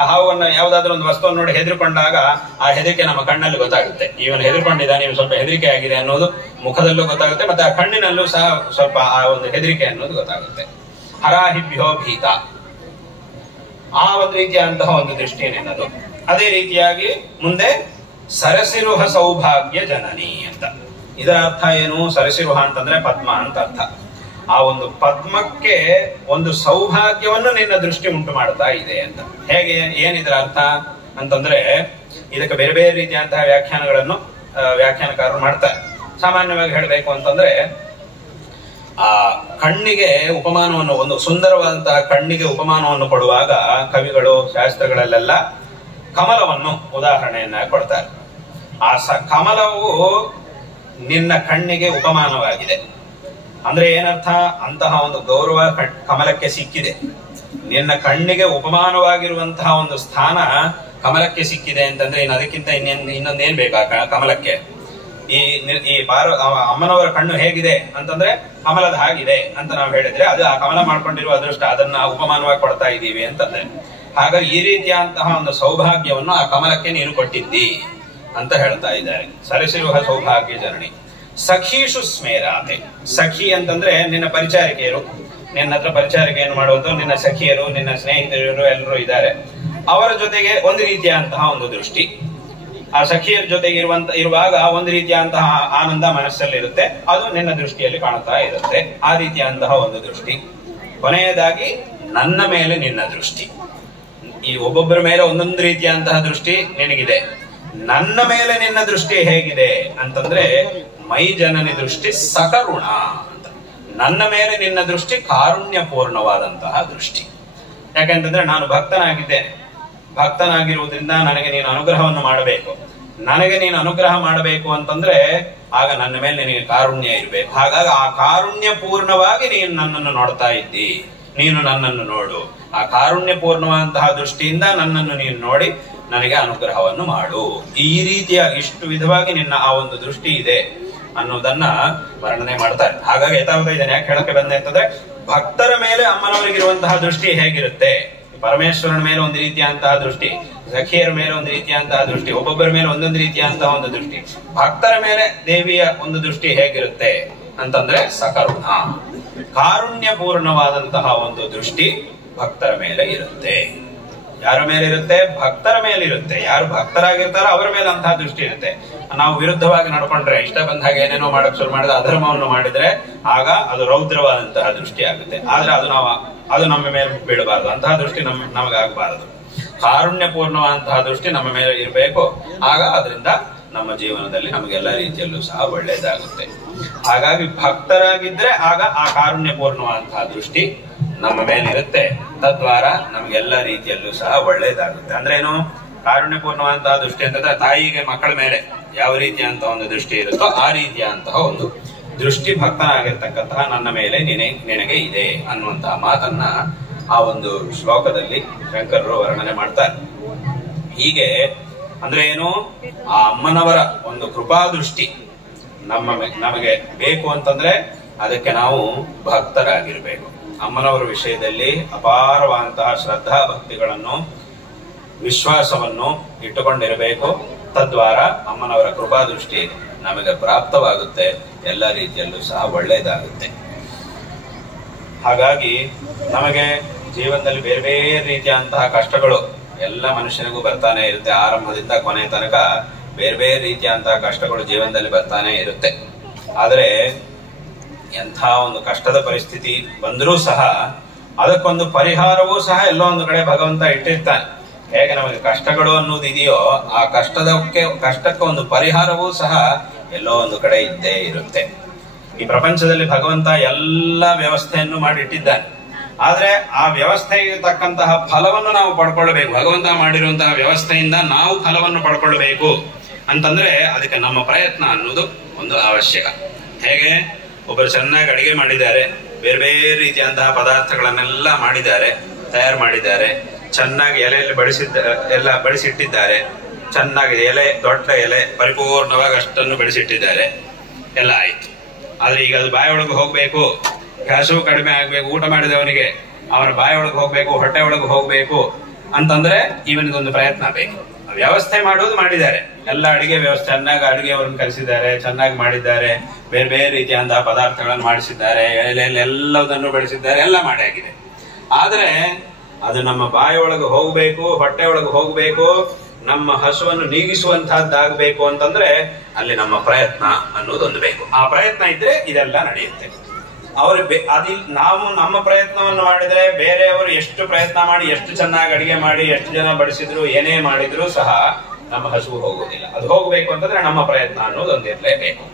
ಆ ಹಾವನ್ನು ಯಾವ್ದಾದ್ರು ಒಂದು ವಸ್ತುವನ್ನು ನೋಡಿ ಹೆದರ್ಕೊಂಡಾಗ ಆ ಹೆದರಿಕೆ ನಮ್ಮ ಕಣ್ಣಲ್ಲಿ ಗೊತ್ತಾಗುತ್ತೆ. ಇವನು ಹೆದರ್ಕೊಂಡಿದ್ದಾನೆ, ಇವನು ಸ್ವಲ್ಪ ಹೆದರಿಕೆ ಆಗಿದೆ ಅನ್ನೋದು ಮುಖದಲ್ಲೂ ಗೊತ್ತಾಗುತ್ತೆ, ಮತ್ತೆ ಆ ಕಣ್ಣಿನಲ್ಲೂ ಸಹ ಸ್ವಲ್ಪ ಆ ಒಂದು ಹೆದರಿಕೆ ಅನ್ನೋದು ಗೊತ್ತಾಗುತ್ತೆ. ಹರಾಹಿಭ್ಯೋ ಭೀತ, ಆ ಒಂದು ರೀತಿಯಾದಂತಹ ಒಂದು ದೃಷ್ಟಿ ನಿನ್ನದು. ಅದೇ ರೀತಿಯಾಗಿ ಮುಂದೆ ಸರಸಿರುಹ ಸೌಭಾಗ್ಯ ಜನನಿ ಅಂತ. ಇದರ ಅರ್ಥ ಏನು? ಸರಸಿರುಹ ಅಂತಂದ್ರೆ ಪದ್ಮ ಅಂತ ಅರ್ಥ. ಆ ಒಂದು ಪದ್ಮಕ್ಕೆ ಒಂದು ಸೌಭಾಗ್ಯವನ್ನು ನಿನ್ನ ದೃಷ್ಟಿ ಉಂಟು ಮಾಡ್ತಾ ಇದೆ ಅಂತ. ಹೇಗೆ, ಏನಿದರ ಅರ್ಥ ಅಂತಂದ್ರೆ ಇದಕ್ಕೆ ಬೇರೆ ಬೇರೆ ರೀತಿಯಂತಹ ವ್ಯಾಖ್ಯಾನಗಳನ್ನು ವ್ಯಾಖ್ಯಾನಕಾರರು ಮಾಡ್ತಾರೆ. ಸಾಮಾನ್ಯವಾಗಿ ಹೇಳಬೇಕು ಅಂತಂದ್ರೆ ಆ ಕಣ್ಣಿಗೆ ಉಪಮಾನವನ್ನು, ಒಂದು ಸುಂದರವಾದಂತಹ ಕಣ್ಣಿಗೆ ಉಪಮಾನವನ್ನು ಕೊಡುವಾಗ ಕವಿಗಳು ಶಾಸ್ತ್ರಗಳಲ್ಲೆಲ್ಲ ಕಮಲವನ್ನು ಉದಾಹರಣೆಯನ್ನ ಕೊಡ್ತಾರೆ. ಆ ಕಮಲವು ನಿನ್ನ ಕಣ್ಣಿಗೆ ಉಪಮಾನವಾಗಿದೆ ಅಂದ್ರೆ ಏನರ್ಥ? ಅಂತಹ ಒಂದು ಗೌರವ ಕಮಲಕ್ಕೆ ಸಿಕ್ಕಿದೆ. ನಿನ್ನ ಕಣ್ಣಿಗೆ ಉಪಮಾನವಾಗಿರುವಂತಹ ಒಂದು ಸ್ಥಾನ ಕಮಲಕ್ಕೆ ಸಿಕ್ಕಿದೆ ಅಂತಂದ್ರೆ ಇನ್ನು ಅದಕ್ಕಿಂತ ಇನ್ನೊಂದೇನ್ ಬೇಕಾ ಕಮಲಕ್ಕೆ? ಈ ಅಮ್ಮನವರ ಕಣ್ಣು ಹೇಗಿದೆ ಅಂತಂದ್ರೆ ಕಮಲದ ಹಾಗಿದೆ ಅಂತ ನಾವು ಹೇಳಿದ್ರೆ ಅದು ಆ ಕಮಲ ಮಾಡ್ಕೊಂಡಿರುವ ಅದೃಷ್ಟ, ಅದನ್ನ ಉಪಮಾನವಾಗಿ ಕೊಡ್ತಾ ಇದ್ದೀವಿ ಅಂತಂದ್ರೆ. ಹಾಗಾಗಿ ಈ ರೀತಿಯಂತಹ ಒಂದು ಸೌಭಾಗ್ಯವನ್ನು ಆ ಕಮಲಕ್ಕೆ ನೀನು ಕೊಟ್ಟಿದ್ದಿ ಅಂತ ಹೇಳ್ತಾ ಇದ್ದಾರೆ. ಸರಸಿರುಹ ಸೌಭಾಗ್ಯ ಜನನಿ. ಸಖೀಷು ಸ್ಮೇರಾತೆ. ಸಖಿ ಅಂತಂದ್ರೆ ನಿನ್ನ ಪರಿಚಾರಿಕೆಯರು, ನಿನ್ನ ಹತ್ರ ಪರಿಚಾರಿಕೆಯನ್ನು ಮಾಡುವಂತ ನಿನ್ನ ಸಖಿಯರು, ನಿನ್ನ ಸ್ನೇಹಿತರು ಎಲ್ಲರೂ ಇದ್ದಾರೆ. ಅವರ ಜೊತೆಗೆ ಒಂದು ರೀತಿಯಂತಹ ಒಂದು ದೃಷ್ಟಿ. ಆ ಸಖಿಯರ ಜೊತೆಗೆ ಇರುವಾಗ ಒಂದು ರೀತಿಯಂತಹ ಆನಂದ ಮನಸ್ಸಲ್ಲಿರುತ್ತೆ, ಅದು ನಿನ್ನ ದೃಷ್ಟಿಯಲ್ಲಿ ಕಾಣುತ್ತಾ ಇರುತ್ತೆ. ಆ ರೀತಿಯಂತಹ ಒಂದು ದೃಷ್ಟಿ. ಕೊನೆಯದಾಗಿ ನನ್ನ ಮೇಲೆ ನಿನ್ನ ದೃಷ್ಟಿ. ಈ ಒಬ್ಬೊಬ್ಬರ ಮೇಲೆ ಒಂದೊಂದು ರೀತಿಯಂತಹ ದೃಷ್ಟಿ ನಿನಗಿದೆ. ನನ್ನ ಮೇಲೆ ನಿನ್ನ ದೃಷ್ಟಿ ಹೇಗಿದೆ ಅಂತಂದ್ರೆ ಮೈ ಜನನಿ ದೃಷ್ಟಿ ಸಕರುಣ ಅಂತ. ನನ್ನ ಮೇಲೆ ನಿನ್ನ ದೃಷ್ಟಿ ಕಾರುಣ್ಯಪೂರ್ಣವಾದಂತಹ ದೃಷ್ಟಿ. ಯಾಕೆಂತಂದ್ರೆ ನಾನು ಭಕ್ತನಾಗಿದ್ದೇನೆ, ಭಕ್ತನಾಗಿರುವುದರಿಂದ ನನಗೆ ನೀನು ಅನುಗ್ರಹವನ್ನು ಮಾಡಬೇಕು. ನನಗೆ ನೀನು ಅನುಗ್ರಹ ಮಾಡಬೇಕು ಅಂತಂದ್ರೆ ಆಗ ನನ್ನ ಮೇಲೆ ನಿನಗೆ ಕಾರುಣ್ಯ ಇರಬೇಕು. ಹಾಗಾಗಿ ಆ ಕಾರುಣ್ಯ ಪೂರ್ಣವಾಗಿ ನೀನು ನನ್ನನ್ನು ನೋಡ್ತಾ ಇದ್ದಿ, ನೀನು ನನ್ನನ್ನು ನೋಡು. ಆ ಕಾರುಣ್ಯ ಪೂರ್ಣವಾದಂತಹ ದೃಷ್ಟಿಯಿಂದ ನನ್ನನ್ನು ನೀನು ನೋಡಿ ನನಗೆ ಅನುಗ್ರಹವನ್ನು ಮಾಡು. ಈ ರೀತಿಯ ಇಷ್ಟು ವಿಧವಾಗಿ ನಿನ್ನ ಆ ಒಂದು ದೃಷ್ಟಿ ಇದೆ ಅನ್ನೋದನ್ನ ವರ್ಣನೆ ಮಾಡ್ತಾರೆ. ಹಾಗಾಗಿ ಯಥಾವತ ಇದನ್ನ ಯಾಕೆ ಹೇಳಕ್ಕೆ ಬಂದೆ ಅಂತಂದ್ರೆ ಭಕ್ತರ ಮೇಲೆ ಅಮ್ಮನವರಿಗಿರುವಂತಹ ದೃಷ್ಟಿ ಹೇಗಿರುತ್ತೆ, ಪರಮೇಶ್ವರನ ಮೇಲೆ ಒಂದು ರೀತಿಯಂತಹ ದೃಷ್ಟಿ, ಸಖಿಯರ ಮೇಲೆ ಒಂದು ರೀತಿಯಂತಹ ದೃಷ್ಟಿ, ಒಬ್ಬೊಬ್ಬರ ಮೇಲೆ ಒಂದೊಂದು ರೀತಿಯಂತಹ ಒಂದು ದೃಷ್ಟಿ. ಭಕ್ತರ ಮೇಲೆ ದೇವಿಯ ಒಂದು ದೃಷ್ಟಿ ಹೇಗಿರುತ್ತೆ ಅಂತಂದ್ರೆ ಸಕರುಣ, ಕಾರುಣ್ಯ ಪೂರ್ಣವಾದಂತಹ ಒಂದು ದೃಷ್ಟಿ ಭಕ್ತರ ಮೇಲೆ ಇರುತ್ತೆ. ಯಾರ ಮೇಲೆ ಇರುತ್ತೆ? ಭಕ್ತರ ಮೇಲೆ ಇರುತ್ತೆ. ಯಾರು ಭಕ್ತರಾಗಿರ್ತಾರೋ ಅವರ ಮೇಲೆ ಅಂತಹ ದೃಷ್ಟಿ ಇರುತ್ತೆ. ನಾವು ವಿರುದ್ಧವಾಗಿ ನಡ್ಕೊಂಡ್ರೆ, ಇಷ್ಟ ಬಂದ ಹಾಗೆ ಏನೇನೋ ಮಾಡಕ್ ಶುರು ಮಾಡಿದ್ರೆ, ಅಧರ್ಮವನ್ನು ಮಾಡಿದ್ರೆ ಆಗ ಅದು ರೌದ್ರವಾದಂತಹ ದೃಷ್ಟಿ ಆಗುತ್ತೆ. ಆದ್ರೆ ಅದು ನಮ್ಮ ಮೇಲೆ ಬೀಳಬಾರದು, ಅಂತಹ ದೃಷ್ಟಿ ನಮಗಾಗಬಾರದು. ಕಾರುಣ್ಯ ಪೂರ್ಣವಾದಂತಹ ದೃಷ್ಟಿ ನಮ್ಮ ಮೇಲೆ ಇರಬೇಕು. ಆಗ ಅದರಿಂದ ನಮ್ಮ ಜೀವನದಲ್ಲಿ ನಮಗೆಲ್ಲ ರೀತಿಯಲ್ಲೂ ಸಹ ಒಳ್ಳೇದಾಗುತ್ತೆ. ಹಾಗಾಗಿ ಭಕ್ತರಾಗಿದ್ರೆ ಆಗ ಆ ಕಾರುಣ್ಯ ಪೂರ್ಣವಾದಂತಹ ದೃಷ್ಟಿ ನಮ್ಮ ಮೇಲೆ ಇರುತ್ತೆ. ತದ್ವಾರ ನಮ್ಗೆಲ್ಲ ರೀತಿಯಲ್ಲೂ ಸಹ ಒಳ್ಳೇದಾಗುತ್ತೆ. ಅಂದ್ರೆ ಏನು ಕಾರುಣ್ಯ ಪೂರ್ಣವಾದಂತಹ ದೃಷ್ಟಿ ಅಂತಂದ್ರೆ ತಾಯಿಗೆ ಮಕ್ಕಳ ಮೇಲೆ ಯಾವ ರೀತಿಯಂತ ಒಂದು ದೃಷ್ಟಿ ಇರುತ್ತೋ ಆ ರೀತಿಯಂತಹ ಒಂದು ದೃಷ್ಟಿ ಭಕ್ತನಾಗಿರ್ತಕ್ಕಂತಹ ನನ್ನ ಮೇಲೆ ನಿನಗೆ ಇದೆ ಅನ್ನುವಂತಹ ಮಾತನ್ನ ಆ ಒಂದು ಶ್ಲೋಕದಲ್ಲಿ ಶಂಕರರು ವರ್ಣನೆ ಮಾಡ್ತಾರೆ. ಹೀಗೆ ಅಂದ್ರೆ ಏನು, ಆ ಅಮ್ಮನವರ ಒಂದು ಕೃಪಾ ದೃಷ್ಟಿ ನಮಗೆ ಬೇಕು ಅಂತಂದ್ರೆ ಅದಕ್ಕೆ ನಾವು ಭಕ್ತರಾಗಿರ್ಬೇಕು. ಅಮ್ಮನವರ ವಿಷಯದಲ್ಲಿ ಅಪಾರವಾದಂತಹ ಶ್ರದ್ಧಾ ಭಕ್ತಿಗಳನ್ನು, ವಿಶ್ವಾಸವನ್ನು ಇಟ್ಟುಕೊಂಡಿರಬೇಕು. ತದ್ವಾರ ಅಮ್ಮನವರ ಕೃಪಾ ದೃಷ್ಟಿ ನಮಗೆ ಪ್ರಾಪ್ತವಾಗುತ್ತೆ, ಎಲ್ಲ ರೀತಿಯಲ್ಲೂ ಸಹ ಒಳ್ಳೆಯದಾಗುತ್ತೆ. ಹಾಗಾಗಿ ನಮಗೆ ಜೀವನದಲ್ಲಿ ಬೇರೆ ಬೇರೆ ರೀತಿಯಂತಹ ಕಷ್ಟಗಳು ಎಲ್ಲ ಮನುಷ್ಯನಿಗೂ ಬರ್ತಾನೆ ಇರುತ್ತೆ. ಆರಂಭದಿಂದ ಕೊನೆ ತನಕ ಬೇರೆ ಬೇರೆ ರೀತಿಯಂತಹ ಕಷ್ಟಗಳು ಜೀವನದಲ್ಲಿ ಬರ್ತಾನೆ ಇರುತ್ತೆ. ಆದರೆ ಎಂಥ ಒಂದು ಕಷ್ಟದ ಪರಿಸ್ಥಿತಿ ಬಂದರೂ ಸಹ ಅದಕ್ಕೊಂದು ಪರಿಹಾರವೂ ಸಹ ಎಲ್ಲೋ ಒಂದು ಕಡೆ ಭಗವಂತ ಇಟ್ಟಿರ್ತಾನೆ. ಹೇಗೆ ನಮಗೆ ಕಷ್ಟಗಳು ಅನ್ನೋದು ಇದೆಯೋ ಆ ಕಷ್ಟಕ್ಕೆ ಒಂದು ಪರಿಹಾರವೂ ಸಹ ಎಲ್ಲೋ ಒಂದು ಕಡೆ ಇದ್ದೇ ಇರುತ್ತೆ. ಈ ಪ್ರಪಂಚದಲ್ಲಿ ಭಗವಂತ ಎಲ್ಲ ವ್ಯವಸ್ಥೆಯನ್ನು ಮಾಡಿಟ್ಟಿದ್ದಾನೆ. ಆದ್ರೆ ಆ ವ್ಯವಸ್ಥೆಗೆ ತಕ್ಕಂತಹ ಫಲವನ್ನು ನಾವು ಪಡ್ಕೊಳ್ಬೇಕು. ಭಗವಂತ ಮಾಡಿರುವಂತಹ ವ್ಯವಸ್ಥೆಯಿಂದ ನಾವು ಫಲವನ್ನು ಪಡ್ಕೊಳ್ಬೇಕು ಅಂತಂದ್ರೆ ಅದಕ್ಕೆ ನಮ್ಮ ಪ್ರಯತ್ನ ಅನ್ನೋದು ಒಂದು ಅವಶ್ಯಕ. ಹೇಗೆ ಒಬ್ಬರು ಚೆನ್ನಾಗಿ ಅಡಿಗೆ ಮಾಡಿದ್ದಾರೆ, ಬೇರೆ ಬೇರೆ ರೀತಿಯಂತಹ ಪದಾರ್ಥಗಳನ್ನೆಲ್ಲ ಮಾಡಿದ್ದಾರೆ, ತಯಾರು ಮಾಡಿದ್ದಾರೆ, ಚೆನ್ನಾಗಿ ಎಲೆಯಲ್ಲಿ ಬಡಿಸಿಟ್ಟಿದ್ದಾರೆ, ಚೆನ್ನಾಗಿ ಎಲೆ, ದೊಡ್ಡ ಎಲೆ ಪರಿಪೂರ್ಣವಾಗಿ ಅಷ್ಟನ್ನು ಬಡಿಸಿಟ್ಟಿದ್ದಾರೆ, ಎಲ್ಲ ಆಯ್ತು. ಆದ್ರೆ ಈಗ ಅದು ಬಾಯೊಳಗೆ ಹೋಗ್ಬೇಕು, ಹಸು ಕಡಿಮೆ ಆಗ್ಬೇಕು, ಊಟ ಮಾಡಿದವನಿಗೆ ಅವನ ಬಾಯೊಳಗೆ ಹೋಗ್ಬೇಕು, ಹೊಟ್ಟೆ ಒಳಗೆ ಹೋಗ್ಬೇಕು ಅಂತಂದ್ರೆ ಇವನಿಗೊಂದು ಪ್ರಯತ್ನ ಬೇಕು. ವ್ಯವಸ್ಥೆ ಮಾಡೋದು ಮಾಡಿದ್ದಾರೆ, ಎಲ್ಲ ಅಡಿಗೆ ವ್ಯವಸ್ಥೆ ಚೆನ್ನಾಗಿ ಅಡಿಗೆಯವರನ್ನು ಕಲಿಸಿದ್ದಾರೆ, ಚೆನ್ನಾಗಿ ಮಾಡಿದ್ದಾರೆ, ಬೇರೆ ಬೇರೆ ರೀತಿಯಾದ ಪದಾರ್ಥಗಳನ್ನು ಮಾಡಿಸಿದ್ದಾರೆ, ಎಲ್ಲದನ್ನು ಬೆಳೆಸಿದ್ದಾರೆ, ಎಲ್ಲ ಮಾಡಿ ಆಗಿದೆ. ಆದ್ರೆ ಅದು ನಮ್ಮ ಬಾಯಿಯೊಳಗೆ ಹೋಗ್ಬೇಕು, ಹೊಟ್ಟೆ ಒಳಗೆ ಹೋಗ್ಬೇಕು, ನಮ್ಮ ಹಸುವನ್ನು ನೀಗಿಸುವಂತಹದ್ದಾಗಬೇಕು ಅಂತಂದ್ರೆ ಅಲ್ಲಿ ನಮ್ಮ ಪ್ರಯತ್ನ ಅನ್ನೋದೊಂದು ಬೇಕು. ಆ ಪ್ರಯತ್ನ ಇದ್ರೆ ಇದೆಲ್ಲ ನಡೆಯುತ್ತೆ. ನಾವು ನಮ್ಮ ಪ್ರಯತ್ನವನ್ನು ಮಾಡಿದ್ರೆ ಬೇರೆಯವರು ಎಷ್ಟು ಪ್ರಯತ್ನ ಮಾಡಿ, ಎಷ್ಟು ಚೆನ್ನಾಗಿ ಅಡಿಗೆ ಮಾಡಿ, ಎಷ್ಟು ಜನ ಬಡಿಸಿದ್ರು, ಏನೇ ಮಾಡಿದ್ರು ಸಹ ನಮ್ಮ ಹಸು ಹೋಗುವುದಿಲ್ಲ. ಅದು ಹೋಗ್ಬೇಕು ಅಂತಂದ್ರೆ ನಮ್ಮ ಪ್ರಯತ್ನ ಅನ್ನೋದೊಂದು ಇರಲೇಬೇಕು,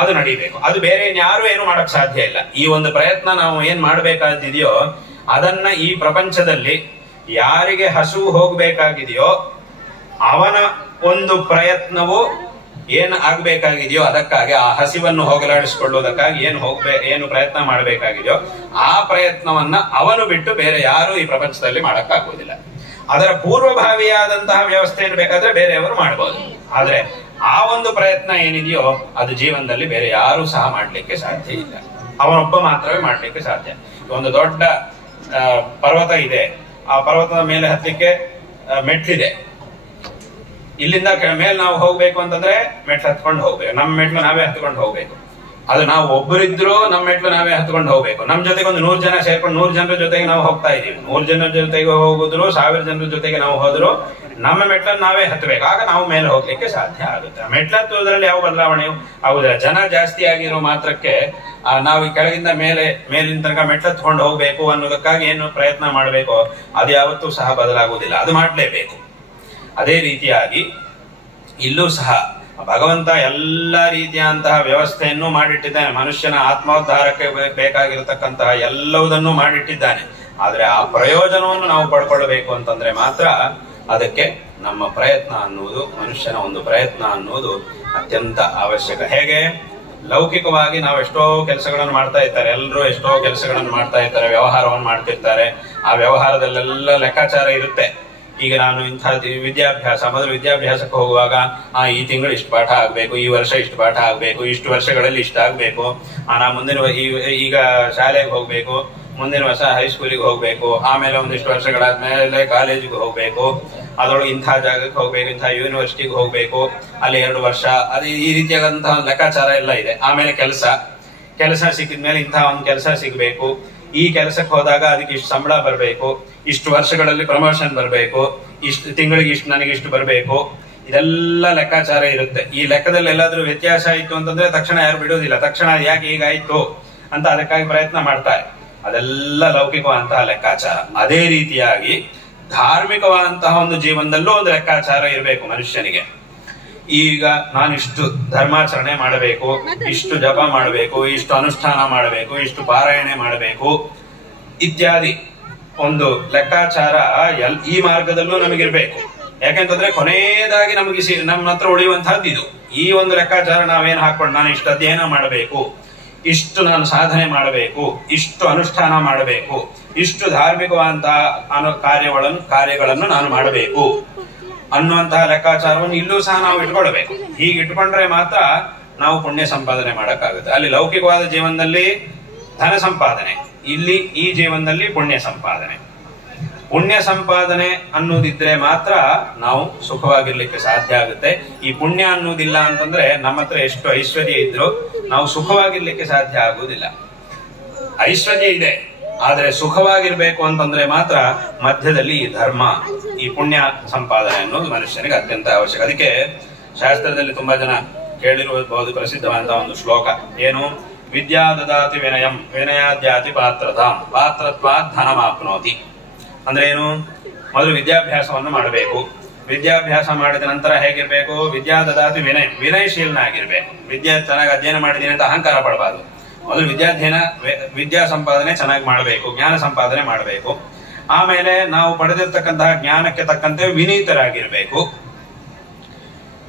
ಅದು ನಡೀಬೇಕು. ಅದು ಬೇರೆ ಯಾರು ಏನು ಮಾಡಕ್ ಸಾಧ್ಯ ಇಲ್ಲ. ಈ ಒಂದು ಪ್ರಯತ್ನ ನಾವು ಏನ್ ಮಾಡ್ಬೇಕಾಗಿದೆಯೋ ಅದನ್ನ ಈ ಪ್ರಪಂಚದಲ್ಲಿ ಯಾರಿಗೆ ಹಸು ಹೋಗ್ಬೇಕಾಗಿದೆಯೋ ಅವನ ಒಂದು ಪ್ರಯತ್ನವು ಏನು ಆಗ್ಬೇಕಾಗಿದೆಯೋ ಅದಕ್ಕಾಗಿ, ಆ ಹಸಿವನ್ನು ಹೋಗಲಾಡಿಸಿಕೊಳ್ಳುವುದಕ್ಕಾಗಿ ಏನು ಪ್ರಯತ್ನ ಮಾಡಬೇಕಾಗಿದೆಯೋ ಆ ಪ್ರಯತ್ನವನ್ನ ಅವನು ಬಿಟ್ಟು ಬೇರೆ ಯಾರು ಈ ಪ್ರಪಂಚದಲ್ಲಿ ಮಾಡಕ್ಕಾಗುವುದಿಲ್ಲ. ಅದರ ಪೂರ್ವಭಾವಿಯಾದಂತಹ ವ್ಯವಸ್ಥೆಯನ್ನು ಬೇಕಾದ್ರೆ ಬೇರೆಯವರು ಮಾಡಬಹುದು. ಆದ್ರೆ ಆ ಒಂದು ಪ್ರಯತ್ನ ಏನಿದೆಯೋ ಅದು ಜೀವನದಲ್ಲಿ ಬೇರೆ ಯಾರು ಸಹ ಮಾಡ್ಲಿಕ್ಕೆ ಸಾಧ್ಯ ಇಲ್ಲ. ಅವನೊಬ್ಬ ಮಾತ್ರವೇ ಮಾಡ್ಲಿಕ್ಕೆ ಸಾಧ್ಯ. ಒಂದು ದೊಡ್ಡ ಪರ್ವತ ಇದೆ, ಆ ಪರ್ವತದ ಮೇಲೆ ಹತ್ತಲಿಕ್ಕೆ ಮೆಟ್ಲಿದೆ. ಇಲ್ಲಿಂದ ಮೇಲೆ ನಾವು ಹೋಗ್ಬೇಕು ಅಂತಂದ್ರೆ ಮೆಟ್ಲು ಹತ್ಕೊಂಡು ಹೋಗ್ಬೇಕು, ನಮ್ಮ ಮೆಟ್ಲು ನಾವೇ ಹತ್ಕೊಂಡು ಹೋಗ್ಬೇಕು. ಅದು ನಾವು ಒಬ್ಬರಿದ್ರು ನಮ್ಮ ಮೆಟ್ಲು ನಾವೇ ಹತ್ಕೊಂಡು ಹೋಗ್ಬೇಕು. ನಮ್ ಜೊತೆಗೆ ಒಂದು 100 ಜನ ಸೇರ್ಕೊಂಡು 100 ಜನರ ಜೊತೆಗೆ ನಾವು ಹೋಗ್ತಾ ಇದೀವಿ. 100 ಜನರ ಜೊತೆಗೆ ಹೋಗುದ್ರು, 1000 ಜನರ ಜೊತೆಗೆ ನಾವು ಹೋದ್ರು ನಮ್ಮ ಮೆಟ್ಲನ್ನು ನಾವೇ ಹತ್ತಬೇಕು. ಆಗ ನಾವು ಮೇಲೆ ಹೋಗ್ಲಿಕ್ಕೆ ಸಾಧ್ಯ ಆಗುತ್ತೆ. ಮೆಟ್ಲು ಹತ್ತುವುದರಲ್ಲಿ ಯಾವ ಬದಲಾವಣೆಯು ಆಗುದಿಲ್ಲ. ಜನ ಜಾಸ್ತಿ ಆಗಿರೋ ಮಾತ್ರಕ್ಕೆ ನಾವು ಕೆಳಗಿಂದ ಮೇಲಿನ ತನಕ ಮೆಟ್ಲು ಹತ್ಕೊಂಡು ಹೋಗ್ಬೇಕು ಅನ್ನೋದಕ್ಕಾಗಿ ಏನು ಪ್ರಯತ್ನ ಮಾಡಬೇಕು ಅದು ಯಾವತ್ತೂ ಸಹ ಬದಲಾಗುವುದಿಲ್ಲ. ಅದು ಮಾಡಲೇಬೇಕು. ಅದೇ ರೀತಿಯಾಗಿ ಇಲ್ಲೂ ಸಹ ಭಗವಂತ ಎಲ್ಲ ರೀತಿಯಂತಹ ವ್ಯವಸ್ಥೆಯನ್ನು ಮಾಡಿಟ್ಟಿದ್ದಾನೆ. ಮನುಷ್ಯನ ಆತ್ಮೋದ್ಧಾರಕ್ಕೆ ಬೇಕಾಗಿರತಕ್ಕಂತಹ ಎಲ್ಲವುದನ್ನು ಮಾಡಿಟ್ಟಿದ್ದಾನೆ. ಆದ್ರೆ ಆ ಪ್ರಯೋಜನವನ್ನು ನಾವು ಪಡ್ಕೊಳ್ಬೇಕು ಅಂತಂದ್ರೆ ಮಾತ್ರ ಅದಕ್ಕೆ ನಮ್ಮ ಪ್ರಯತ್ನ ಅನ್ನುವುದು, ಮನುಷ್ಯನ ಒಂದು ಪ್ರಯತ್ನ ಅನ್ನುವುದು ಅತ್ಯಂತ ಅವಶ್ಯಕ. ಹೇಗೆ ಲೌಕಿಕವಾಗಿ ನಾವು ಎಷ್ಟೋ ಕೆಲಸಗಳನ್ನು ಮಾಡ್ತಾ ಇರ್ತಾರೆ, ಎಲ್ಲರೂ ಎಷ್ಟೋ ಕೆಲಸಗಳನ್ನು ಮಾಡ್ತಾ ಇರ್ತಾರೆ, ವ್ಯವಹಾರವನ್ನು ಮಾಡ್ತಿರ್ತಾರೆ. ಆ ವ್ಯವಹಾರದಲ್ಲೆಲ್ಲ ಲೆಕ್ಕಾಚಾರ ಇರುತ್ತೆ. ಈಗ ನಾನು ಇಂಥ ಮೊದಲು ವಿದ್ಯಾಭ್ಯಾಸಕ್ಕೆ ಹೋಗುವಾಗ ಈ ತಿಂಗಳು ಇಷ್ಟು ಪಾಠ ಆಗ್ಬೇಕು, ಈ ವರ್ಷ ಇಷ್ಟು ಪಾಠ ಆಗ್ಬೇಕು, ಇಷ್ಟು ವರ್ಷಗಳಲ್ಲಿ ಇಷ್ಟ ಆಗ್ಬೇಕು, ನಾ ಮುಂದಿನ ಈಗ ಶಾಲೆಗೆ ಹೋಗ್ಬೇಕು, ಮುಂದಿನ ವರ್ಷ ಹೈಸ್ಕೂಲಿಗೆ ಹೋಗ್ಬೇಕು, ಆಮೇಲೆ ಒಂದಿಷ್ಟು ವರ್ಷಗಳಾದ್ಮೇಲೆ ಕಾಲೇಜಿಗೆ ಹೋಗ್ಬೇಕು, ಅದರೊಳಗೆ ಇಂಥ ಜಾಗಕ್ಕೆ ಹೋಗ್ಬೇಕು, ಇಂಥ ಯೂನಿವರ್ಸಿಟಿಗೆ ಹೋಗ್ಬೇಕು, ಅಲ್ಲಿ 2 ವರ್ಷ, ಅದು ಈ ರೀತಿಯಾದಂತಹ ಲೆಕ್ಕಾಚಾರ ಎಲ್ಲ ಇದೆ. ಆಮೇಲೆ ಕೆಲಸ ಸಿಕ್ಕಿದ್ಮೇಲೆ ಇಂಥ ಒಂದು ಕೆಲಸ ಸಿಗ್ಬೇಕು, ಈ ಕೆಲಸಕ್ಕೆ ಹೋದಾಗ ಅದಕ್ಕೆ ಇಷ್ಟು ಸಂಬಳ ಬರಬೇಕು, ಇಷ್ಟು ವರ್ಷಗಳಲ್ಲಿ ಪ್ರಮೋಷನ್ ಬರಬೇಕು, ಇಷ್ಟು ತಿಂಗಳಿಗೆ ಇಷ್ಟು ನನಗೆ ಇಷ್ಟು ಬರಬೇಕು, ಇದೆಲ್ಲ ಲೆಕ್ಕಾಚಾರ ಇರುತ್ತೆ. ಈ ಲೆಕ್ಕದಲ್ಲಿ ಎಲ್ಲಾದ್ರೂ ವ್ಯತ್ಯಾಸ ಆಯ್ತು ಅಂತಂದ್ರೆ ತಕ್ಷಣ ಯಾರು ಬಿಡೋದಿಲ್ಲ. ತಕ್ಷಣ ಯಾಕೆ ಹೀಗಾಯ್ತು ಅಂತ ಅದಕ್ಕಾಗಿ ಪ್ರಯತ್ನ ಮಾಡ್ತಾರೆ. ಅದೆಲ್ಲ ಲೌಕಿಕವಾದಂತಹ ಲೆಕ್ಕಾಚಾರ. ಅದೇ ರೀತಿಯಾಗಿ ಧಾರ್ಮಿಕವಾದಂತಹ ಒಂದು ಜೀವನದಲ್ಲೂ ಒಂದು ಲೆಕ್ಕಾಚಾರ ಇರಬೇಕು ಮನುಷ್ಯನಿಗೆ. ಈಗ ನಾನು ಇಷ್ಟು ಧರ್ಮಾಚರಣೆ ಮಾಡಬೇಕು, ಇಷ್ಟು ಜಪ ಮಾಡಬೇಕು, ಇಷ್ಟು ಅನುಷ್ಠಾನ ಮಾಡಬೇಕು, ಇಷ್ಟು ಪಾರಾಯಣೆ ಮಾಡಬೇಕು ಇತ್ಯಾದಿ ಒಂದು ಲೆಕ್ಕಾಚಾರ ಈ ಮಾರ್ಗದಲ್ಲೂ ನಮಗಿರ್ಬೇಕು. ಯಾಕೆಂತಂದ್ರೆ ಕೊನೆಯದಾಗಿ ನಮಗೆ ನಮ್ಮ ಹತ್ರ ಉಳಿಯುವಂತಹದ್ದು ಇದು. ಈ ಒಂದು ಲೆಕ್ಕಾಚಾರ ನಾವೇನು ಹಾಕೊಂಡು ನಾನು ಇಷ್ಟು ಅಧ್ಯಯನ ಮಾಡಬೇಕು, ಇಷ್ಟು ನಾನು ಸಾಧನೆ ಮಾಡಬೇಕು, ಇಷ್ಟು ಅನುಷ್ಠಾನ ಮಾಡಬೇಕು, ಇಷ್ಟು ಧಾರ್ಮಿಕವಾದಂತಹ ಕಾರ್ಯಗಳನ್ನು ನಾನು ಮಾಡಬೇಕು ಅನ್ನುವಂತಹ ಲೆಕ್ಕಾಚಾರವನ್ನು ಇಲ್ಲೂ ಸಹ ನಾವು ಇಟ್ಕೊಳ್ಬೇಕು. ಹೀಗೆ ಇಟ್ಕೊಂಡ್ರೆ ಮಾತ್ರ ನಾವು ಪುಣ್ಯ ಸಂಪಾದನೆ ಮಾಡಕ್ಕಾಗುತ್ತೆ. ಅಲ್ಲಿ ಲೌಕಿಕವಾದ ಜೀವನದಲ್ಲಿ ಧನ ಸಂಪಾದನೆ, ಇಲ್ಲಿ ಈ ಜೀವನದಲ್ಲಿ ಪುಣ್ಯ ಸಂಪಾದನೆ. ಪುಣ್ಯ ಸಂಪಾದನೆ ಅನ್ನೋದಿದ್ರೆ ಮಾತ್ರ ನಾವು ಸುಖವಾಗಿರ್ಲಿಕ್ಕೆ ಸಾಧ್ಯ ಆಗುತ್ತೆ. ಈ ಪುಣ್ಯ ಅನ್ನೋದಿಲ್ಲ ಅಂತಂದ್ರೆ ನಮ್ಮ ಹತ್ರ ಎಷ್ಟು ಐಶ್ವರ್ಯ ಇದ್ರು ನಾವು ಸುಖವಾಗಿರ್ಲಿಕ್ಕೆ ಸಾಧ್ಯ ಆಗುವುದಿಲ್ಲ. ಐಶ್ವರ್ಯ ಇದೆ, ಆದ್ರೆ ಸುಖವಾಗಿರ್ಬೇಕು ಅಂತಂದ್ರೆ ಮಾತ್ರ ಮಧ್ಯದಲ್ಲಿ ಈ ಧರ್ಮ, ಈ ಪುಣ್ಯ ಸಂಪಾದನೆ ಅನ್ನೋದು ಮನುಷ್ಯನಿಗೆ ಅತ್ಯಂತ ಅವಶ್ಯಕ. ಅದಕ್ಕೆ ಶಾಸ್ತ್ರದಲ್ಲಿ ತುಂಬಾ ಜನ ಕೇಳಿರಬಹುದು ಪ್ರಸಿದ್ಧವಾದಂತಹ ಒಂದು ಶ್ಲೋಕ. ಏನು? ವಿದ್ಯಾ ದದಾತಿ ವಿನಯಂ ವಿನಯಾದ್ಯಾತಿ ಪಾತ್ರತಾಂ ಪಾತ್ರತ್ವಾತ್ ಧನಮಾಪ್ನೋತಿ. ಅಂದ್ರೆ ಏನು? ಮೊದಲು ವಿದ್ಯಾಭ್ಯಾಸವನ್ನು ಮಾಡಬೇಕು. ವಿದ್ಯಾಭ್ಯಾಸ ಮಾಡಿದ ನಂತರ ಹೇಗಿರ್ಬೇಕು? ವಿದ್ಯಾ ದದಾತಿ ವಿನಯ, ವಿನಯಶೀಲನಾಗಿರ್ಬೇಕು. ವಿದ್ಯೆ ಚೆನ್ನಾಗಿ ಅಧ್ಯಯನ ಮಾಡಿದೀನಿ ಅಂತ ಅಹಂಕಾರ ಪಡಬಾರ್ದು. ಮೊದಲು ವಿದ್ಯಾ ಸಂಪಾದನೆ ಚೆನ್ನಾಗಿ ಮಾಡಬೇಕು, ಜ್ಞಾನ ಸಂಪಾದನೆ ಮಾಡಬೇಕು. ಆಮೇಲೆ ನಾವು ಪಡೆದಿರ್ತಕ್ಕಂತಹ ಜ್ಞಾನಕ್ಕೆ ತಕ್ಕಂತೆ ವಿನೀತರಾಗಿರ್ಬೇಕು.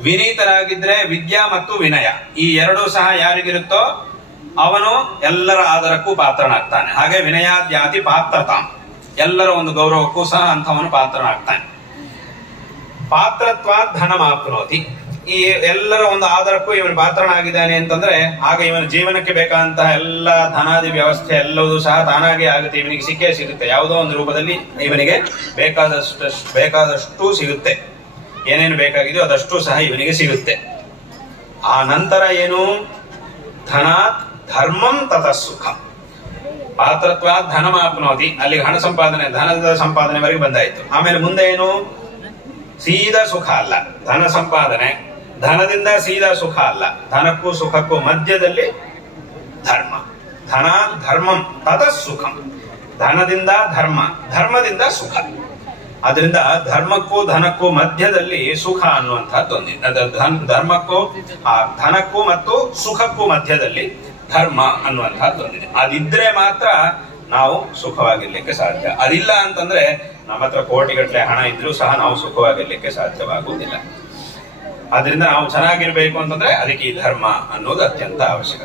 ವಿನೀತರಾಗಿದ್ರೆ ವಿದ್ಯಾ ಮತ್ತು ವಿನಯ ಈ ಎರಡೂ ಸಹ ಯಾರಿಗಿರುತ್ತೋ ಅವನು ಎಲ್ಲರ ಆದರಕ್ಕೂ ಪಾತ್ರನಾಗ್ತಾನೆ. ಹಾಗೆ ವಿನಯಾದ್ಯಾತಿ ಪಾತ್ರತಾಂ, ಎಲ್ಲರ ಒಂದು ಗೌರವಕ್ಕೂ ಸಹ ಅಂತವನು ಪಾತ್ರನಾಗ್ತಾನೆ. ಪಾತ್ರತ್ವಾತ್ ಧನಮಾಪ್ನೋತಿ. ಈ ಎಲ್ಲರ ಒಂದು ಆಧಾರಕ್ಕೂ ಇವನು ಪಾತ್ರನಾಗಿದ್ದಾನೆ ಅಂತಂದ್ರೆ ಆಗ ಇವನ ಜೀವನಕ್ಕೆ ಬೇಕಾದಂತಹ ಎಲ್ಲ ಧನಾದಿ ವ್ಯವಸ್ಥೆ ಎಲ್ಲವೂ ಸಹ ತಾನಾಗೆ ಆಗುತ್ತೆ. ಇವನಿಗೆ ಸಿಕ್ಕೇ ಸಿಗುತ್ತೆ, ಯಾವುದೋ ಒಂದು ರೂಪದಲ್ಲಿ ಇವನಿಗೆ ಬೇಕಾದಷ್ಟು ಸಿಗುತ್ತೆ. ಏನೇನು ಬೇಕಾಗಿದೆಯೋ ಅದಷ್ಟು ಸಹ ಇವನಿಗೆ ಸಿಗುತ್ತೆ. ಆ ನಂತರ ಏನು, ಧನಾತ್ ಧರ್ಮಂ ತತಃ ಸುಖ, ಪಾತ್ರತ್ವ ಧನಮಾಪ್ನೋತಿ, ಅಲ್ಲಿಗೆ ಹಣ ಸಂಪಾದನೆ, ಧನದ ಸಂಪಾದನೆವರೆಗೆ ಬಂದಾಯ್ತು. ಆಮೇಲೆ ಮುಂದೆ ಏನು, ಸೀದಾ ಸುಖ ಅಲ್ಲ, ಧನ ಸಂಪಾದನೆ, ಧನದಿಂದ ಸೀದಾ ಸುಖ ಅಲ್ಲ, ಧನಕ್ಕೂ ಸುಖಕ್ಕೂ ಮಧ್ಯದಲ್ಲಿ ಧರ್ಮ. ಧನ ಧರ್ಮಂ ತತಃ ಸುಖಂ, ಧನದಿಂದ ಧರ್ಮ, ಧರ್ಮದಿಂದ ಸುಖ. ಅದರಿಂದ ಧರ್ಮಕ್ಕೂ ಧನಕ್ಕೂ ಮಧ್ಯದಲ್ಲಿ ಸುಖ ಅನ್ನುವಂಥದ್ದೊಂದಿದೆ. ಧನಕ್ಕೂ ಮತ್ತು ಸುಖಕ್ಕೂ ಮಧ್ಯದಲ್ಲಿ ಧರ್ಮ ಅನ್ನುವಂಥದ್ದೊಂದಿದೆ. ಅದಿದ್ರೆ ಮಾತ್ರ ನಾವು ಸುಖವಾಗಿರ್ಲಿಕ್ಕೆ ಸಾಧ್ಯ. ಅದಿಲ್ಲ ಅಂತಂದ್ರೆ ನಮ್ಮ ಹತ್ರ ಕೋಟಿಗಟ್ಟಲೆ ಹಣ ಇದ್ರೂ ಸಹ ನಾವು ಸುಖವಾಗಿರ್ಲಿಕ್ಕೆ ಸಾಧ್ಯವಾಗುವುದಿಲ್ಲ. ಅದರಿಂದ ನಾವು ಚೆನ್ನಾಗಿರ್ಬೇಕು ಅಂತಂದ್ರೆ ಅದಕ್ಕೆ ಈ ಧರ್ಮ ಅನ್ನೋದು ಅತ್ಯಂತ ಅವಶ್ಯಕ.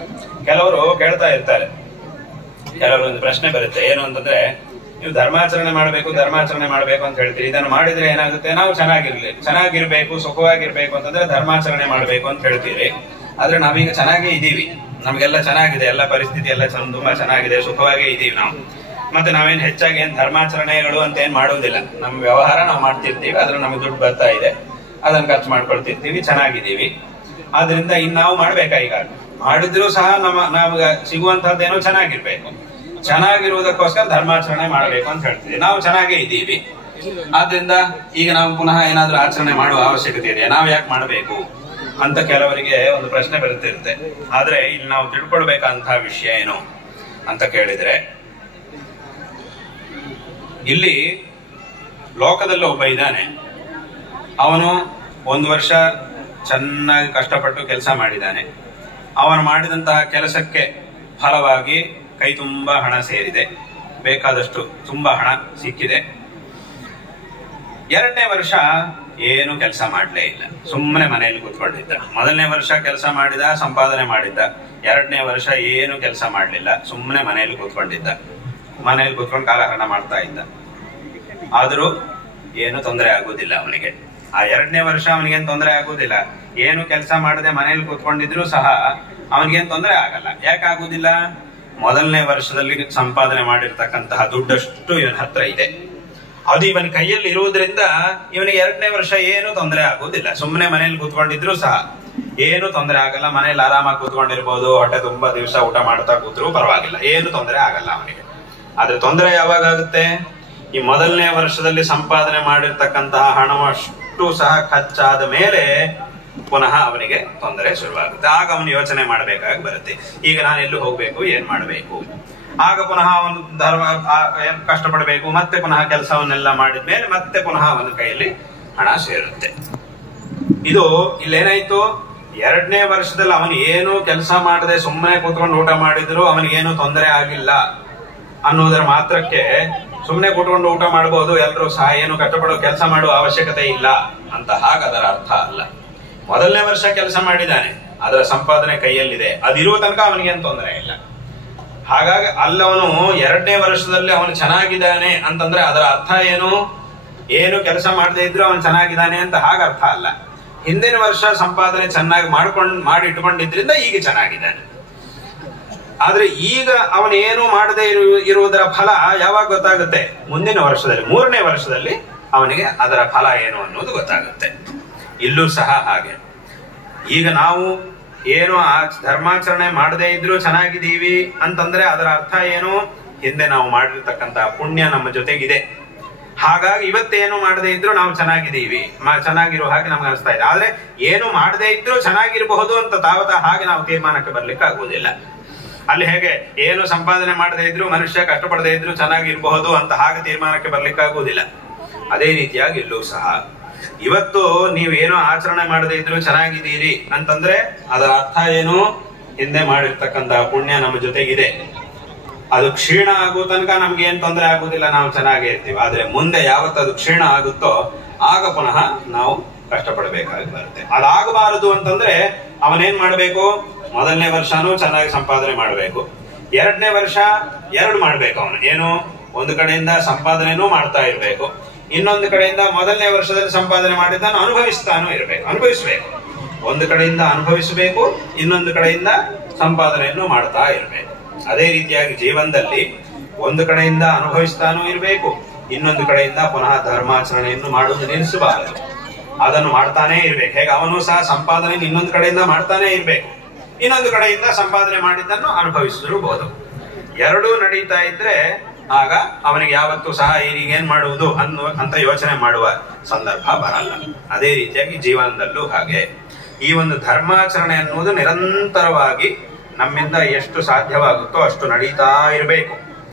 ಕೆಲವರು ಕೇಳ್ತಾ ಇರ್ತಾರೆ, ಕೆಲವರು ಒಂದು ಪ್ರಶ್ನೆ ಬರುತ್ತೆ, ಏನು ಅಂತಂದ್ರೆ ನೀವು ಧರ್ಮಾಚರಣೆ ಮಾಡಬೇಕು ಅಂತ ಹೇಳ್ತೀರಿ, ಇದನ್ನು ಮಾಡಿದ್ರೆ ಏನಾಗುತ್ತೆ, ನಾವು ಚೆನ್ನಾಗಿರ್ಬೇಕು ಸುಖವಾಗಿರ್ಬೇಕು ಅಂತಂದ್ರೆ ಧರ್ಮಾಚರಣೆ ಮಾಡ್ಬೇಕು ಅಂತ ಹೇಳ್ತೀರಿ. ಆದ್ರೆ ನಾವೀಗ ಚೆನ್ನಾಗೇ ಇದೀವಿ, ನಮ್ಗೆಲ್ಲ ಚೆನ್ನಾಗಿದೆ, ಎಲ್ಲ ಪರಿಸ್ಥಿತಿ ಎಲ್ಲ ತುಂಬಾ ಚೆನ್ನಾಗಿದೆ, ಸುಖವಾಗೇ ಇದೀವಿ ನಾವು. ಮತ್ತೆ ನಾವೇನ್ ಹೆಚ್ಚಾಗಿ ಏನ್ ಧರ್ಮಾಚರಣೆಗಳು ಅಂತ ಏನ್ ಮಾಡುವುದಿಲ್ಲ, ನಮ್ಮ ವ್ಯವಹಾರ ನಾವು ಮಾಡ್ತಿರ್ತೀವಿ, ಅದ್ರ ನಮ್ಗೆ ದುಡ್ಡು ಬರ್ತಾ ಇದೆ, ಅದನ್ನ ಖರ್ಚು ಮಾಡ್ಕೊಳ್ತಿರ್ತೀವಿ, ಚೆನ್ನಾಗಿದ್ದೀವಿ. ಆದ್ರಿಂದ ಇನ್ ನಾವು ಮಾಡ್ಬೇಕಾ, ಈಗ ಮಾಡಿದ್ರು ಸಹ ನಮ್ಗೆ ಸಿಗುವಂತಹದ್ದೇನೋ ಚೆನ್ನಾಗಿರುವುದಕ್ಕೋಸ್ಕರ ಧರ್ಮಾಚರಣೆ ಮಾಡಬೇಕು ಅಂತ ಹೇಳ್ತೀವಿ. ನಾವು ಚೆನ್ನಾಗೇ ಇದ್ದೀವಿ, ಆದ್ರಿಂದ ಈಗ ನಾವು ಪುನಃ ಏನಾದ್ರೂ ಆಚರಣೆ ಮಾಡುವ ಅವಶ್ಯಕತೆ ಇದೆ, ನಾವ್ ಯಾಕೆ ಮಾಡಬೇಕು ಅಂತ ಕೆಲವರಿಗೆ ಒಂದು ಪ್ರಶ್ನೆ ಬರುತ್ತಿರುತ್ತೆ. ಆದ್ರೆ ಇಲ್ಲಿ ನಾವು ತಿಳ್ಕೊಳ್ಬೇಕಂತಹ ವಿಷಯ ಏನು ಅಂತ ಕೇಳಿದ್ರೆ, ಇಲ್ಲಿ ಲೋಕದಲ್ಲಿ ಒಬ್ಬ ಇದ್ದಾನೆ, ಅವನು 1 ವರ್ಷ ಚೆನ್ನಾಗಿ ಕಷ್ಟಪಟ್ಟು ಕೆಲಸ ಮಾಡಿದ್ದಾನೆ. ಅವನು ಮಾಡಿದಂತಹ ಕೆಲಸಕ್ಕೆ ಫಲವಾಗಿ ಕೈ ತುಂಬಾ ಹಣ ಸೇರಿದೆ, ಬೇಕಾದಷ್ಟು ತುಂಬಾ ಹಣ ಸಿಕ್ಕಿದೆ. 2ನೇ ವರ್ಷ ಏನು ಕೆಲಸ ಮಾಡಲೇ ಇಲ್ಲ, ಸುಮ್ಮನೆ ಮನೆಯಲ್ಲಿ ಕೂತ್ಕೊಂಡಿದ್ದ. 1ನೇ ವರ್ಷ ಕೆಲಸ ಮಾಡಿದ, ಸಂಪಾದನೆ ಮಾಡಿದ್ದ. 2ನೇ ವರ್ಷ ಏನು ಕೆಲಸ ಮಾಡಲಿಲ್ಲ, ಸುಮ್ಮನೆ ಮನೆಯಲ್ಲಿ ಕೂತ್ಕೊಂಡಿದ್ದ. ಮನೆಯಲ್ಲಿ ಕೂತ್ಕೊಂಡು ಕಾಲಹರಣ ಮಾಡ್ತಾ ಇದ್ದ. ಆದ್ರೂ ಏನು ತೊಂದರೆ ಆಗುವುದಿಲ್ಲ ಅವನಿಗೆ. ಆ 2ನೇ ವರ್ಷ ಅವನಿಗೇನು ತೊಂದರೆ ಆಗುವುದಿಲ್ಲ. ಏನು ಕೆಲಸ ಮಾಡದೆ ಮನೆಯಲ್ಲಿ ಕೂತ್ಕೊಂಡಿದ್ರು ಸಹ ಅವನಿಗೇನು ತೊಂದರೆ ಆಗಲ್ಲ. ಯಾಕೆ ಆಗುದಿಲ್ಲ, 1ನೇ ವರ್ಷದಲ್ಲಿ ಸಂಪಾದನೆ ಮಾಡಿರ್ತಕ್ಕಂತಹ ದುಡ್ಡಷ್ಟು ಇವನ ಹತ್ರ ಇದೆ, ಅದು ಇವನ ಕೈಯಲ್ಲಿ ಇರುವುದರಿಂದ ಇವನಿಗೆ 2ನೇ ವರ್ಷ ಏನು ತೊಂದರೆ ಆಗುವುದಿಲ್ಲ. ಸುಮ್ಮನೆ ಮನೇಲಿ ಕೂತ್ಕೊಂಡಿದ್ರು ಸಹ ಏನು ತೊಂದರೆ ಆಗಲ್ಲ, ಮನೇಲಿ ಆರಾಮಾಗಿ ಕೂತ್ಕೊಂಡಿರ್ಬೋದು, ಹೊಟ್ಟೆ ತುಂಬಾ ದಿವಸ ಊಟ ಮಾಡ್ತಾ ಕೂತ್ರು ಪರವಾಗಿಲ್ಲ, ಏನು ತೊಂದರೆ ಆಗಲ್ಲ ಅವನಿಗೆ. ಆದ್ರೆ ತೊಂದರೆ ಯಾವಾಗ ಆಗುತ್ತೆ, ಈ 1ನೇ ವರ್ಷದಲ್ಲಿ ಸಂಪಾದನೆ ಮಾಡಿರ್ತಕ್ಕಂತಹ ಹಣವಷ್ಟು ಸಹ ಖರ್ಚಾದ ಮೇಲೆ ಪುನಃ ಅವನಿಗೆ ತೊಂದರೆ ಶುರುವಾಗುತ್ತೆ. ಆಗ ಅವನು ಯೋಚನೆ ಮಾಡಬೇಕಾಗಿ ಬರುತ್ತೆ, ಈಗ ನಾನು ಎಲ್ಲೂ ಹೋಗ್ಬೇಕು, ಏನ್ ಮಾಡಬೇಕು. ಆಗ ಪುನಃ ಅವನು ಕಷ್ಟಪಡಬೇಕು, ಮತ್ತೆ ಪುನಃ ಕೆಲಸವನ್ನೆಲ್ಲ ಮಾಡಿದ್ಮೇಲೆ ಮತ್ತೆ ಪುನಃ ಅವನ ಕೈಯಲ್ಲಿ ಹಣ ಸೇರುತ್ತೆ. ಇದು ಇಲ್ಲೇನಾಯ್ತು, 2ನೇ ವರ್ಷದಲ್ಲಿ ಅವನು ಏನು ಕೆಲಸ ಮಾಡದೆ ಸುಮ್ಮನೆ ಕೂತ್ಕೊಂಡು ಊಟ ಮಾಡಿದ್ರು ಅವನಿಗೇನು ತೊಂದರೆ ಆಗಿಲ್ಲ ಅನ್ನೋದರ ಮಾತ್ರಕ್ಕೆ ಸುಮ್ಮನೆ ಕೂತ್ಕೊಂಡು ಊಟ ಮಾಡಬಹುದು ಎಲ್ಲರೂ ಸಹ, ಏನು ಕಷ್ಟಪಡೋ ಕೆಲಸ ಮಾಡುವ ಅವಶ್ಯಕತೆ ಇಲ್ಲ ಅಂತ ಹಾಗದರ ಅರ್ಥ ಅಲ್ಲ. 1ನೇ ವರ್ಷ ಕೆಲಸ ಮಾಡಿದ್ದಾನೆ, ಅದರ ಸಂಪಾದನೆ ಕೈಯಲ್ಲಿದೆ, ಅದಿರುವ ತನಕ ಅವನಿಗೇನು ತೊಂದರೆ ಇಲ್ಲ. ಹಾಗಾಗಿ ಅಲ್ಲವನು 2ನೇ ವರ್ಷದಲ್ಲಿ ಅವನು ಚೆನ್ನಾಗಿದ್ದಾನೆ ಅಂತಂದ್ರೆ ಅದರ ಅರ್ಥ ಏನು ಕೆಲಸ ಮಾಡದೇ ಇದ್ರು ಅವನು ಚೆನ್ನಾಗಿದ್ದಾನೆ ಅಂತ ಹಾಗ ಅರ್ಥ ಅಲ್ಲ. ಹಿಂದಿನ ವರ್ಷ ಸಂಪಾದನೆ ಚೆನ್ನಾಗಿ ಮಾಡಿ ಇಟ್ಕೊಂಡಿದ್ರಿಂದ ಈಗ ಚೆನ್ನಾಗಿದ್ದಾನೆ. ಆದ್ರೆ ಈಗ ಅವನು ಏನು ಮಾಡದೇ ಇರುವುದರ ಫಲ ಯಾವಾಗ ಗೊತ್ತಾಗುತ್ತೆ, ಮುಂದಿನ ವರ್ಷದಲ್ಲಿ 3ನೇ ವರ್ಷದಲ್ಲಿ ಅವನಿಗೆ ಅದರ ಫಲ ಏನು ಅನ್ನೋದು ಗೊತ್ತಾಗುತ್ತೆ. ಇಲ್ಲೂ ಸಹ ಹಾಗೆ. ಈಗ ನಾವು ಏನು ಧರ್ಮಾಚರಣೆ ಮಾಡದೇ ಇದ್ರು ಚೆನ್ನಾಗಿದ್ದೀವಿ ಅಂತಂದ್ರೆ ಅದರ ಅರ್ಥ ಏನು, ಹಿಂದೆ ನಾವು ಮಾಡಿರ್ತಕ್ಕಂತಹ ಪುಣ್ಯ ನಮ್ಮ ಜೊತೆಗಿದೆ. ಹಾಗಾಗಿ ಇವತ್ತೇನು ಮಾಡದೇ ಇದ್ರು ನಾವು ಚೆನ್ನಾಗಿದ್ದೀವಿ, ಚೆನ್ನಾಗಿರೋ ಹಾಗೆ ನಮ್ಗೆ ಅನಿಸ್ತಾ ಇದೆ. ಆದ್ರೆ ಏನು ಮಾಡದೇ ಇದ್ರು ಚೆನ್ನಾಗಿರಬಹುದು ಅಂತ ಹಾಗೆ ನಾವು ತೀರ್ಮಾನಕ್ಕೆ ಬರ್ಲಿಕ್ಕೆ ಆಗುವುದಿಲ್ಲ. ಅಲ್ಲಿ ಹೇಗೆ ಏನು ಸಂಪಾದನೆ ಮಾಡದೇ ಇದ್ರು ಮನುಷ್ಯ ಕಷ್ಟಪಡದೇ ಇದ್ರು ಚೆನ್ನಾಗಿರಬಹುದು ಅಂತ ಹಾಗೆ ತೀರ್ಮಾನಕ್ಕೆ ಬರ್ಲಿಕ್ಕೆ ಆಗುವುದಿಲ್ಲ. ಅದೇ ರೀತಿಯಾಗಿ ಇಲ್ಲೂ ಸಹ ಇವತ್ತು ನೀವೇನೋ ಆಚರಣೆ ಮಾಡದೇ ಇದ್ರು ಚೆನ್ನಾಗಿದ್ದೀರಿ ಅಂತಂದ್ರೆ ಅದರ ಅರ್ಥ ಏನು, ಹಿಂದೆ ಮಾಡಿರ್ತಕ್ಕಂತಹ ಪುಣ್ಯ ನಮ್ಮ ಜೊತೆಗಿದೆ, ಅದು ಕ್ಷೀಣ ಆಗುವ ತನಕ ನಮ್ಗೆ ಏನ್ ತೊಂದರೆ ಆಗುದಿಲ್ಲ, ನಾವು ಚೆನ್ನಾಗೇ ಇರ್ತೀವಿ. ಆದ್ರೆ ಮುಂದೆ ಯಾವತ್ತು ಅದು ಕ್ಷೀಣ ಆಗುತ್ತೋ ಆಗ ಪುನಃ ನಾವು ಕಷ್ಟಪಡಬೇಕಾಗಿ ಬರುತ್ತೆ. ಅದಾಗಬಾರದು ಅಂತಂದ್ರೆ ಅವನೇನ್ ಮಾಡ್ಬೇಕು, 1ನೇ ವರ್ಷನೂ ಚೆನ್ನಾಗಿ ಸಂಪಾದನೆ ಮಾಡಬೇಕು, 2ನೇ ವರ್ಷ 2 ಮಾಡ್ಬೇಕು. ಅವನು ಏನು, ಒಂದು ಕಡೆಯಿಂದ ಸಂಪಾದನೆನೂ ಮಾಡ್ತಾ ಇರ್ಬೇಕು, ಇನ್ನೊಂದು ಕಡೆಯಿಂದ 1ನೇ ವರ್ಷದಲ್ಲಿ ಸಂಪಾದನೆ ಮಾಡಿದ್ದಾನು ಅನುಭವಿಸ್ಬೇಕು. ಒಂದು ಕಡೆಯಿಂದ ಅನುಭವಿಸಬೇಕು, ಇನ್ನೊಂದು ಕಡೆಯಿಂದ ಸಂಪಾದನೆಯನ್ನು ಮಾಡ್ತಾ ಇರಬೇಕು. ಅದೇ ರೀತಿಯಾಗಿ ಜೀವನದಲ್ಲಿ ಒಂದು ಕಡೆಯಿಂದ ಅನುಭವಿಸ್ತಾನೂ ಇರಬೇಕು, ಇನ್ನೊಂದು ಕಡೆಯಿಂದ ಪುನಃ ಧರ್ಮಾಚರಣೆಯನ್ನು ಮಾಡುವುದು ನಿಲ್ಲಿಸಬಾರದು. ಅದನ್ನು ಮಾಡ್ತಾನೇ ಇರ್ಬೇಕು. ಹೇಗೆ ಅವನು ಸಹ ಸಂಪಾದನೆ ಇನ್ನೊಂದು ಕಡೆಯಿಂದ ಮಾಡ್ತಾನೆ ಇರ್ಬೇಕು, ಇನ್ನೊಂದು ಕಡೆಯಿಂದ ಸಂಪಾದನೆ ಮಾಡಿದ್ದನ್ನು ಅನುಭವಿಸಿರಬಹುದು. ಎರಡೂ ನಡೀತಾ ಇದ್ರೆ ಆಗ ಅವನಿಗೆ ಯಾವತ್ತೂ ಸಹ ಈಗೇನ್ ಮಾಡುವುದು ಅಂತ ಯೋಚನೆ ಮಾಡುವ ಸಂದರ್ಭ ಬರಲ್ಲ. ಅದೇ ರೀತಿಯಾಗಿ ಜೀವನದಲ್ಲೂ ಹಾಗೆ ಈ ಒಂದು ಧರ್ಮಾಚರಣೆ ಅನ್ನುವುದು ನಿರಂತರವಾಗಿ ನಮ್ಮಿಂದ ಎಷ್ಟು ಸಾಧ್ಯವಾಗುತ್ತೋ ಅಷ್ಟು ನಡೀತಾ ಇರಬೇಕು.